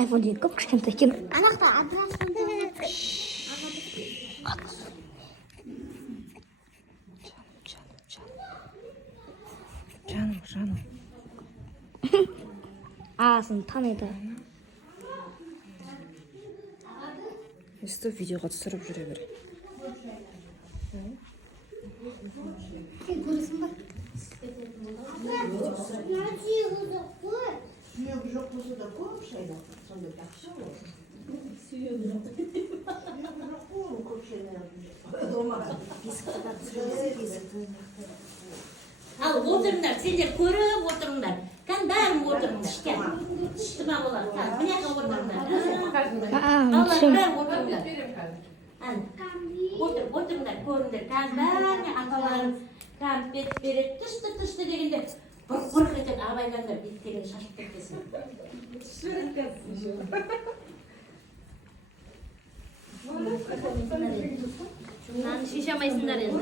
iPhone 2 кішкентай екен. Анақта жаным. Асын таниды. Өстіп видеоға түсіріп жүре бер. Сүйегі жоқ болса да көп шайда, сонда жақсы болады. Сүйегі жоқ болу көп шайда. Ал отырыңдар, сендер көріп отырыңдар. Бәрің отырыңдар. Тіштіма олар. Міне отырыңдар. Аллар бәрі отырыңдар. Отырыңдар, көріңдер. Бәріне ағаларым кәмпет береді. Тышты дегенде бұрқ етеді. Абайландар беттеген шашып кеткесін. Наны шешемайсыңдар енді.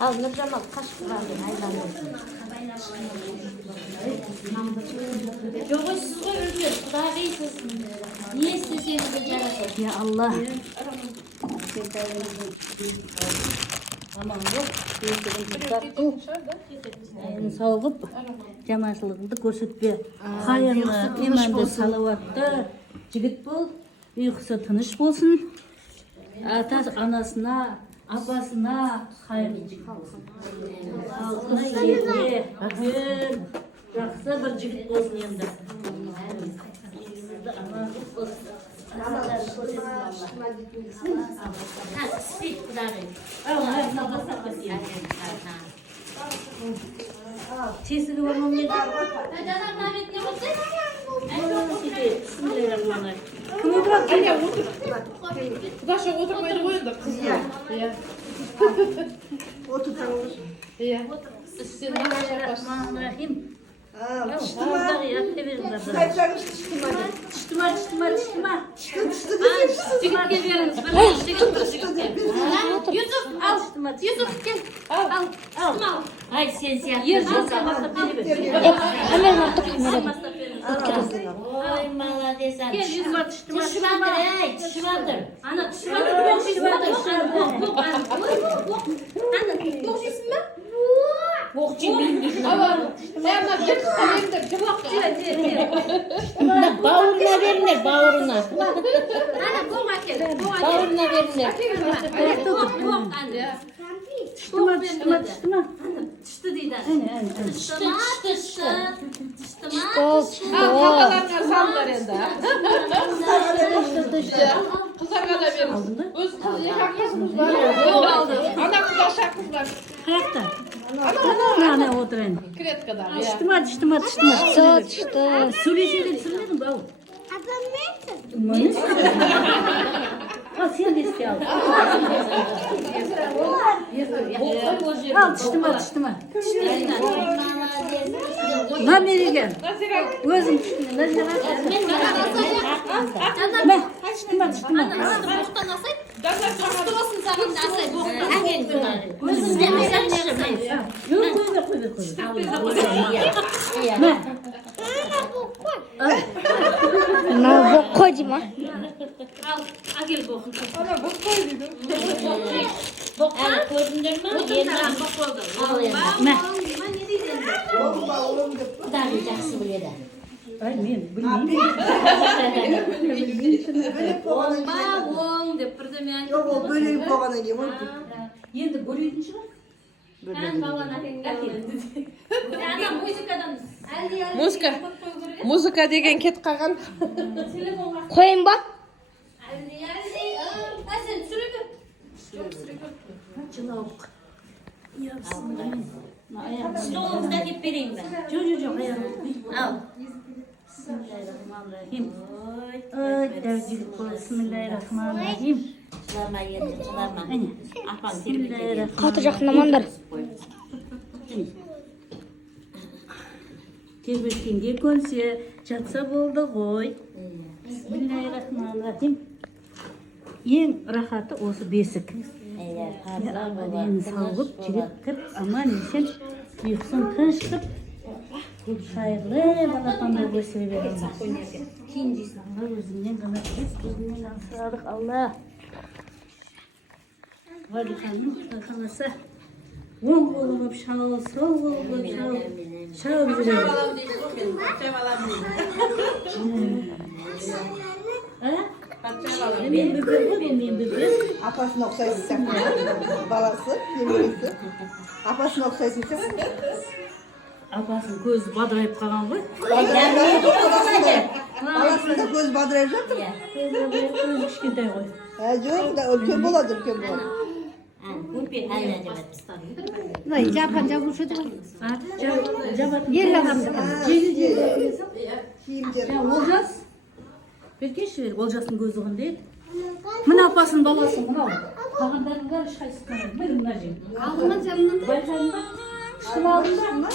Ал Нұржамал қашып бардың айланды. Жоқ, сіз ғой үлкен, құдағисыз. Не істесеңіз бір жарасыз. Я Аллах. Аман жоқ. Сауғып, жамашылығыңды көрсетпе. Қайырлы, иманды, салауатты жігіт бол. Ұйқысы тыныш болсын. Анасына, апасына қайырлы жігіт болсын. Халқына елге, жақсы бір жігіт болсын енді. Елімізді амандық болсын. Спит құдағи. Тесігі бар ма мен? Кім отырады? Құдаша отырмайды ғой енді қыз. Отырсаңыз. Иә. Рахим. Тышты ма? Айтсаңыз тышты ма? Тышты. Жігітке беріңіз, бір жігітке. Юсуф, ал, Юсуф, кел. Ал. Ай, сен Ой, молодец. Тышыватыр, ей, тышыватыр. Ана, тышыватыр. Ана, оқшайсың ба? Бауырына беріңдер, бауырына. Ана, боқ әкел. Бауырына беріңдер. Тышты. Тышты дейді. Тышты. Қапаларына салдар енді. Қыздарға да беріңіз. Өз екі қызымыз бар. Ана құдаша қыз бар. Қаяқта? Ана отырайын. Клеткада. Тышты. Сөйлесейді түсірмедің бауыр. Ал, сен де істе ал. Ал, тышты ма? Намереге. Өзің тышты. Назира. Тышты ма? Қой дейма? Ал, әкел боқын. Ана бұқ қой дейді. Боққа? Көрдіңдер ма? Боқ болды. Ал енді. Құдағи жақсы біледі. Ай, мен білмеймін. Оң деп бірдеме айтып. Жоқ, ол бөлек болғаннан кейін ғой. Енді бөлетін шығар. Музыка деген кет қалған. Қойын ба? Жылауық. Столыңызды әкеп берейін бе? Жоқ, аяғым. Ал. Бисмиллахиррахманиррахим. Ой, дәу бол. Бисмиллахиррахманиррахим. Жылама енді, жылама. Апаң Бисмиллахиррахманиррахим. Қатты жақындамаңдар. Келбеткенге көнсе, жатса болды ғой. Bismillahirrahmanirrahim. Ең рахаты осы бесік. Дені сауып, жігіт кіріп, аман есен, ұйықсын қышқып, шайырлы балапанда өсіре береміз. Алла өзіңнен ғана өзіңнен аңсырадық, Алла. Валиханың қаласа, оң қолы болып шауыл, сол қолы болып шауып жүреді. Мен бөбек қой, мен бөбек. Апасына ұқсайсың сен. Баласы, немересі. Апасына ұқсайсың сен. Апасының көзі бадырайып қалған ғой. Баласында көз бадырайып жатыр. Көзі кішкентай ғой. Жоқ, үлкен болады, үлкен болады. Жапқан жабушы еді ғой. Жабатын Ер адамды. Киімдер. Олжас. Беркеші бер, Олжастың көзі қандай еді? Мына апасының баласы мынау. Қалғандардың бәрі ешқайсысы қалмайды. Бір мына жем. Алдынан жанынан Байқадың ба? Шын алдың ба?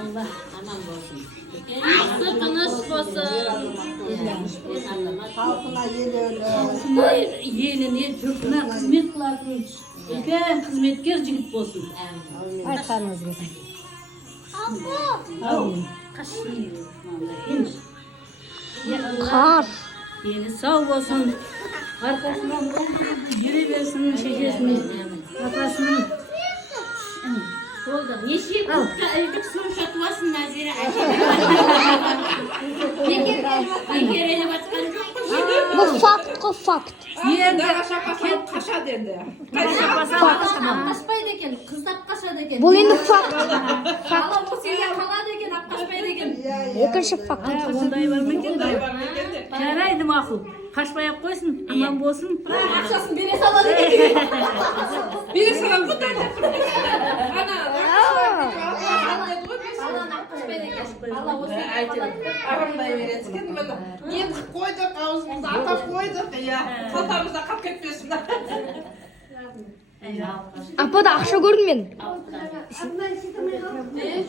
Allah aman olsun. Sırtınız olsun. Халқына ел өлі. Еліне, жұртына қызмет қылатын үлкен қызметкер жігіт болсын. айтқаныңыз келсін. Қар. Дені сау болсын, арқасынан жүре берсін, шешесінің, апасының. Oldu. Neşe kutla öldük soru şatmasın Nazire Ayşe. Bir kere ele batkan çok Bu fakt, bu fakt. Енді Қашады енді. Қашпайды екен, қыздап қашады екен. Бұл енді факт. Бала осы елде қалады екен, ап қашпайды екен. Екінші факт. ондай бар ма екен? Жарайды мақұл. Қашпай-ақ қойсын, аман болсын. Ақшасын бере салады екен. Бере салам құдай да. Баланы ап қашпайды екен. Бала осы елде қалады. Арамдай бересіз екен міне. Ет қойдық, аузымызды атап қойдық. Иә, қалтамызда қалып кетпесін. Апа да ақша көрдім мен.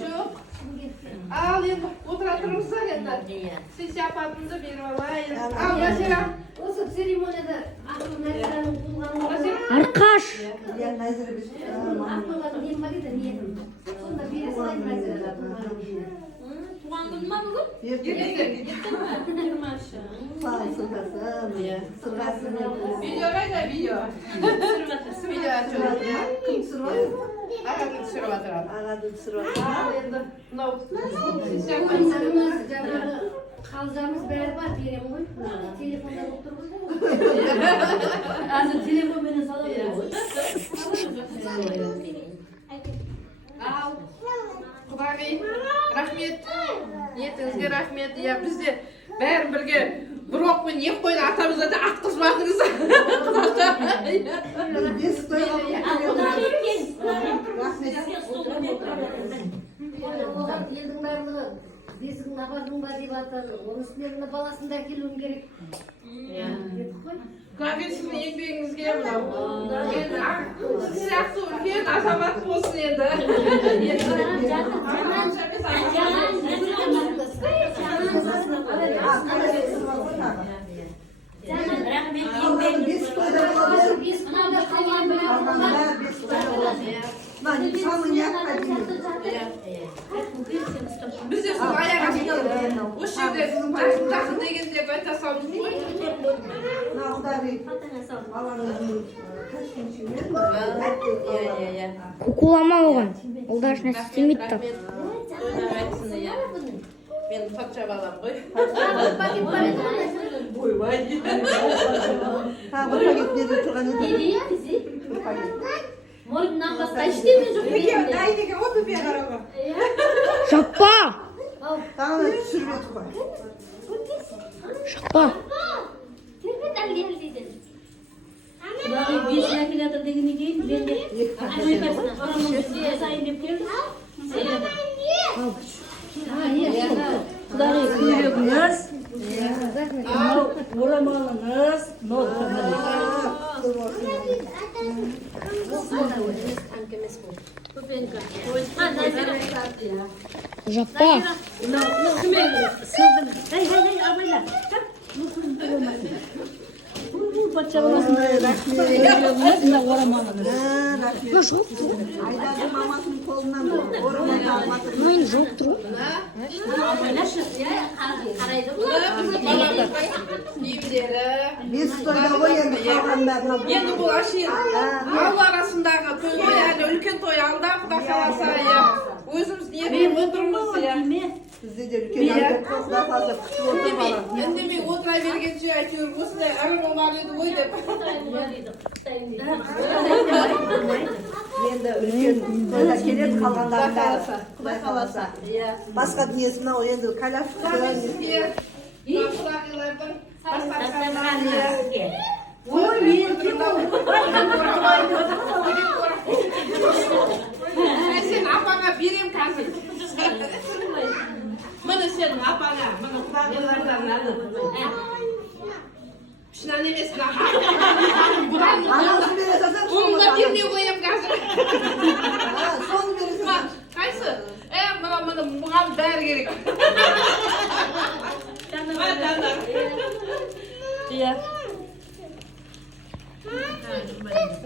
Жоқ. Ал енді отыра тұрыңыздар енді. Сен апатымды беріп алайын. Ал Назира. Осы церемонияда ақыл нәрсенің туылғанын Арқаш. Я Назира біз. ақылға нем бар еді, ниетім. Сонда бере салайын Назираға туылғанын. Tuğan günü mü bugün? Сырғасын. Видео қайда видео? Видео açıyoruz. Кім түсіріп жатыр? Ағаның түсіріп жатыр. Ағады түсіріп жатыр. Ал енді мынау. Жаңағы қалжамыз бәрі бар, берем ғой. Телефонда болып тұр ғой. Азыр телефонменен сала беремін ғой. Ал құдағи рахмет. Ниетіңізге рахмет. Иә бізде бәрін бірге бір оқпен екі қойды атамызда да атқызбадыңыз. Бес тойға Оған елдің барлығы бесігін апардың ба деп атады. Оның үстіне мына баласын да әкелуім керек. Дедік қой. Құдағи сіздің еңбегіңізге мынау. Сіз сияқты үлкен азамат болсын енді. бес тойда болады. Бес күнде қалған білем. Самый необходимый. Біз де сол аяқ астынан осы жерде жақын дегенде айта салдық қой. Мына құдағи балаңыздың кәшкеншімен Кукулама оған. Ол даже нәрсе істемейді да. Мен патша балам ғой. Тағы бір пакет беріп тұрған еді. Бір пакет. Мойнынан басқа ештеме жоқ. Шаппа. Тағы да түсіріп еді қой. Шаппа. Құдағи бесін әкеле жатыр дегеннен кейін мен де жасайын деп келдім. Құдағи көйлегіңіз, мынау орамалыңыз, мынау Жаппа. Айдардың мамасының қолынан орамалды алмады. Мен жоқ тұру. Киімдері. Бес тойда ғой енді қалған бәрін. Енді бұл әшейін ауыл арасындағы той ғой, әлі үлкен той алда, құда қаласа, өзіміз ниетпен отырмыз, Бізде де үлкен айдар Құда қаласа күтіп отыр бала. үндемей отыра бергенше әйтеуір осындай ірі болар еді ғой деп. Енді үлкен тойда келеді қалғандардың бәрі. Құдай қаласа. Басқа дүниесі мынау енді коляска. Сіздер, құдағилардың Ой, мен сен апаңа берем қазір. Міне сен апаңа, міне құдағилардан алып. Шынан емес, Анасын бере салсаң, қолына бермей қоям қазір. соны бере салсаң. Қайсы? Маған бәрі керек.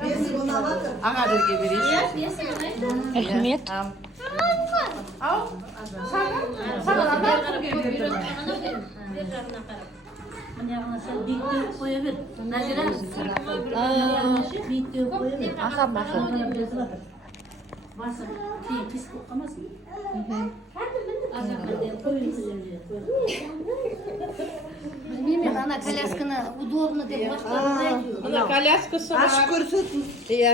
Бесі ұнап жатыр. Ағадырге берейін. Рахмет. Ау, саған ағадырге бердім. мынаяғына сен биіктеу қоя бер. Назира, биіктеу қоя бер. Басып, кейін пис болып қалмасын. Білмеймін, ана колясканы удобно деп мақтап Мына коляскасы Ашып бар. көрсетін. Иә.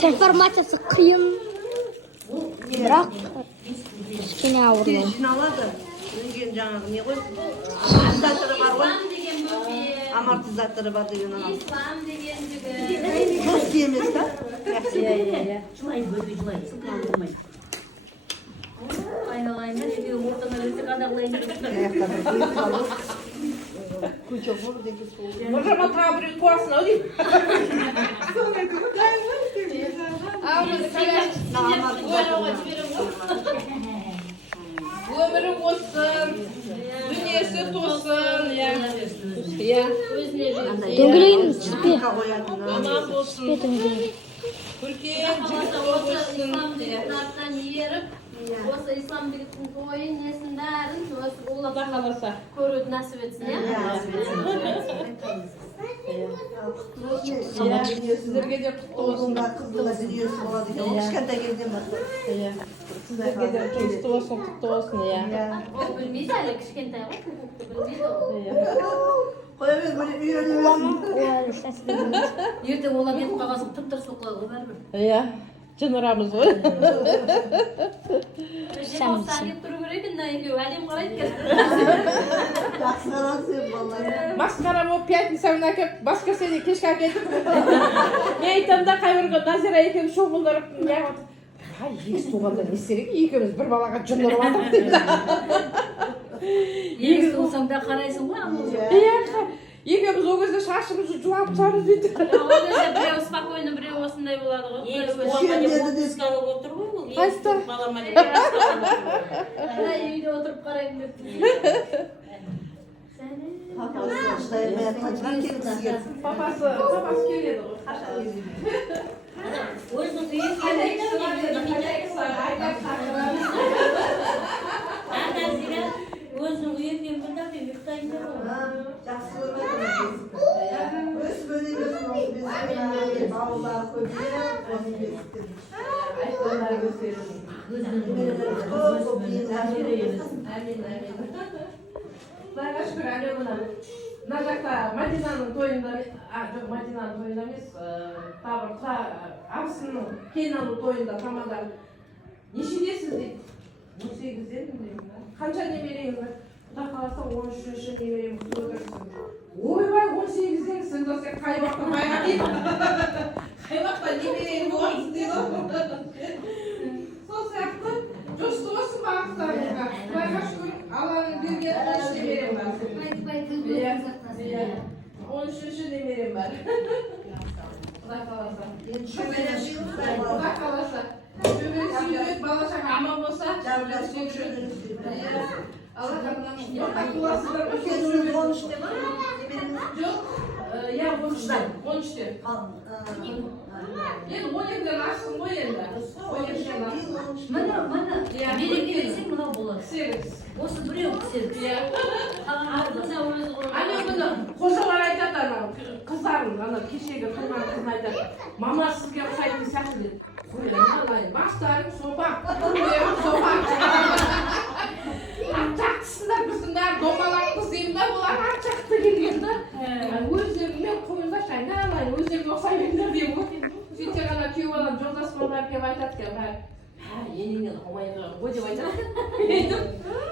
Трансформациясы қиын. Бірақ кішкене ауыр. Тез жиналады. Өнген жаңағы не ғой? Амортизаторы бар ғой? Амортизаторы бар деген анау. Жос емес та? Жылай бөбе, жылай. Сыпыран болмай. Айналайын, екеуі ортаңа өте қадағылайын. Күнче бұл деген сол. Можемо тағы біреу туасын, ау деймін. Ал міне өмірі болсын, дүниесі тосын, Дөңгелегін түспе. аман болсын, көркем жігіт болып өссін. Осы ислам жігіттің тойын, несін бәрін осы Алла Құда қаласа. көруді нәсіп етсін, Сіздерге де құтты болсын. Оғында қыздыға дүниесі болады екен. Ол кішкентай кезден бастап. Сіздерге де құтты болсын, құтты болсын, Ол білмейді әлі кішкентай ғой, құқықты білмейді ол. Қоя бер, böyle үйренемесін. Ертең олар кетіп қалғасын тып-тырс оқылады ғой бәрібір. Иә, жынырамыз ғой. Демалса кеп тұру керек, енді екеуі әлем қарайды екен. Жақсы қараңыз сен балалар. Масқара болып пятница күні әкеп, басқа сені кешке әкетіп. Мен айтамын да қайбіргі Назира екеуміз шоғылдырып неғып. Егіз туғанда не істер екен? Екеуміз бір балаға жындырып алдық дейді. Егіз болсаң да қарайсың ғой, амал жоқ. Иә, екеуміз ол кезде шашымызды жуап тұрады дейді. Ол кезде біреу спокойно, біреу осындай болады ғой. Қайсысы? Үйде отырып қараймын деп. Папасы шыдай алмай жатқан шығар, келгісі келді. Папасы келеді ғой. Өзінің үйі өзінің үйі екен бұнда мен ұйықтайын деп ол. Жақсы көрмедіңіз. Өсіп өнемесін, ол бесік бауырлары көбейіп, оны бесіктен. Айтқандар өседі. Құдайға шүкір, әлі мына жақта Мадинаның тойында, жоқ Мадинаның тойында емес, тағы абысының келін алу тойында тамадар. Нешедесіз дейді? 18-ден деймін. Қанша немереңіз бар? Құда қаласа 13-ші немерем күтіп отырсың. Ойбай, 18-деңсің, сен қай уақытта байға дейді. Қай уақытта немерең боласың дейді. Сол сияқты жосты болсын бағыттарыңызға. Құдайға шүкір, Алланың берген 13 немерем бар. 13. nemerem var. Kuday kalasa. Şöyle şey var. Kuday kalasa. Şöyle suyup balaşak aman bolsa. Devlet sonuçlarını Allah kapıdan. Yok akıllasızlar. Öküzünün 13 değil mi? Yok. Ya 13'te. Yani 17'den açtım o yerinde. 17'den açtım. Mana biri gelsin buna bular. Seriz. Осы біреу серік. Ya. Артына өзі Anne bunu kocalar айтады ана қыздарым ана кешегі туған қызын айтады. Мама сізге ұқсайтын сияқты дейді. Бастарың сопақ, көйлегің сопақ. Артақтысыңдар біздің бәрі домалақпыз деймін да олар артақты келген да. Өздерің мен қойыңдаршы айналайын өздеріңе ұқсай беріңдер деймін ғой. Сөйтсе ғана күйеу балам жолдас балалар келіп айтады екен. Енеңнен алмайға ғой деп айтады.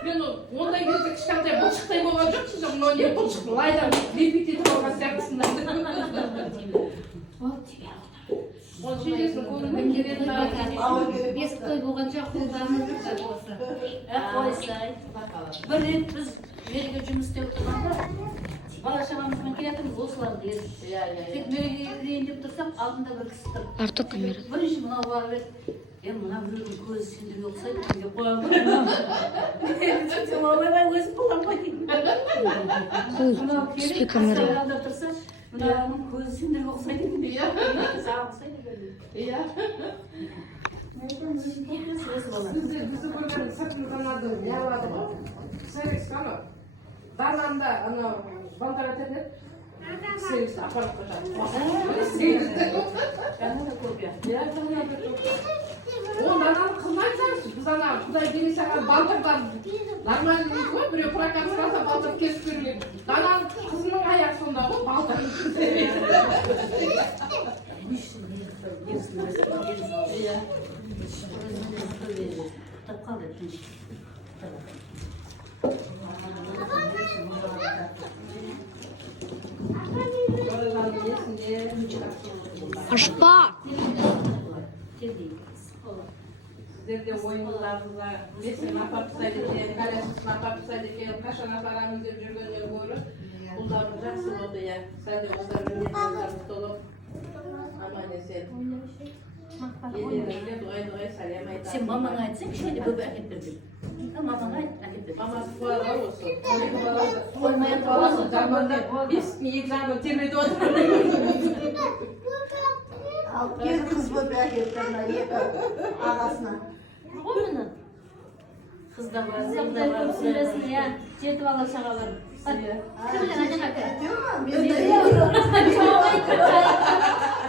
Мен ондай кезде кішкентай бұлшықтай болған жоқсың жоқ, мынау не бұлшық лайдан репетитор болған сияқтысыңдар. Ол шешесінің көңіліне келеді. Бес той болғанша қолдарымыз да болса. қойсай. Бір рет біз мереке жұмыс істеп тұрғанда бала шағамызбен келатырмыз осыларды ертіп. Тек мерекеге кірейін деп тұрсақ, алдында бір кісі тұр. Артық камера. Бірінші мынау барып еді. Мына біреудің көзі сендерге ұқсайды деп қойған ғой. Сен олай өзім болған ғой деймін. Мынау Спи келіп камера. қасарында тұрса, мынаның көзі сендерге ұқсайды дейді. Саған ұқсайды дейді. Иә. Бізді көрген сыртымыздан ады не алады ғой? Сервис қаны. Дананда ана бантар айтатын еді. Сервис апарып қажады. Жаңа да көп Ол дананы қызын айтсаңызшы, біз ана құдай демей саған балтырдан нормально дейді ғой, біреу прокат сұраса балтыр кесіп бермейді. Дананың қызының аяғы сонда ғой, балтыр. Ашпа! Сіздерде ойыңыздарыңызға лесен апарып тастайды екен, коляскасын апарып тастайды екен, қашан апарамыз деп жүргеннен гөрі ұлдарың жақсы болды, иә. Сәл де болса мінезіңіздеріңіз толып, аман есен. Елдеріңізге дұғай сәлем айтамын. Сен мамаңа айтсаң, кішкене көп әкеп бердім. Мамаңа айт, әкеп бердім. Мамасы қуарға осы. Қоймай тұрмасы, жарманда бесіктің екі жағынан термеді отыр. Al gel kız bu belgelerine екі ағасына. Қоймына. Қызда бар, қызда бар, сөйлесін, иә. Жеті бала шаға бар. Кімден ажаға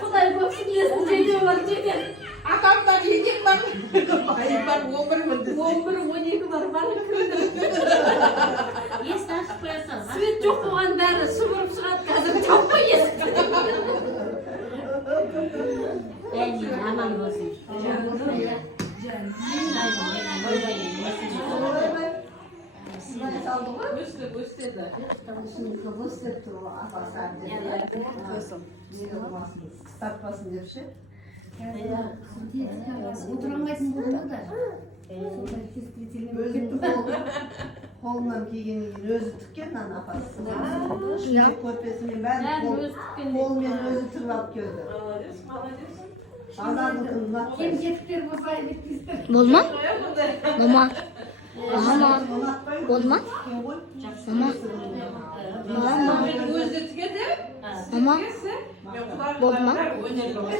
Құдай көпсін келесін, жеті бар, жеті. Атамдар еден бар, байы бар, 11 мінді. 11-12 бар кімді. Есін ашып қоясың. Свет жоқ болған бәрі шұбырып шығады, қазір жоқ қой есік. Аман болсын. Өстеді. Өстеп тұр апасы әбден. Таппасын деп ше. Отыра алмайтын болды да. Қолынан кигеннен кейін өзі тіккен ана апасы. Көрпесімен бәрін қолымен өзі тығып алып келді. Молодец, молодец. Ананың ұнатпайды. Кем-кетіктер болса кеткіздер. Болма? Мама. Мама. Ұнатпайды. Болма? Мама. Мама. Өзі тігеді. Мама. Мен құлағым Болма? өнерлі.